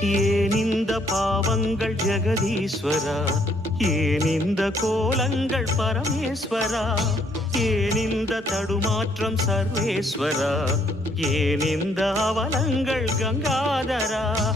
ஏன் இந்த பாவங்கள் ஜெகதீஸ்வரா, ஏன் இந்த கோலங்கள் பரமேஸ்வரா, ஏன் இந்த தடுமாற்றம் சர்வேஸ்வரா, ஏன் இந்த அவலங்கள் கங்காதரா.